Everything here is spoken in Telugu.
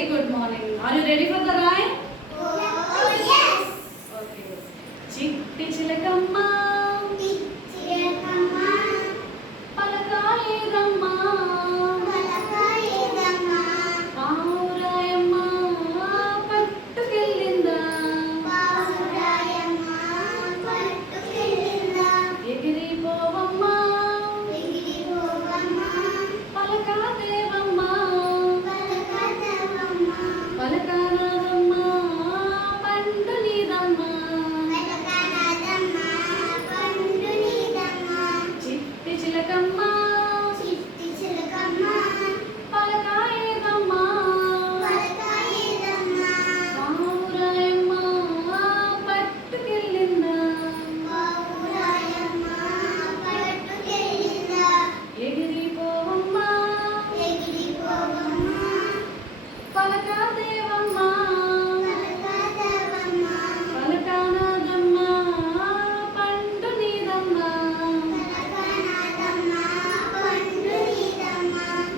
very good morning. Are you ready for the rhyme? Oh, yes. Okay. Chitti chilakamma, palakayedamma, paavurayamma, pattukellinda, egiripovamma, palakadevamma, palakaradamma, pandu needamma. Chitti Chilakamma పలకాయేదమ్మ పావురాయమ్మ పట్టుకెళ్ళిందా ఎగిరిపోవమ్మ పలకాదేవమ్మ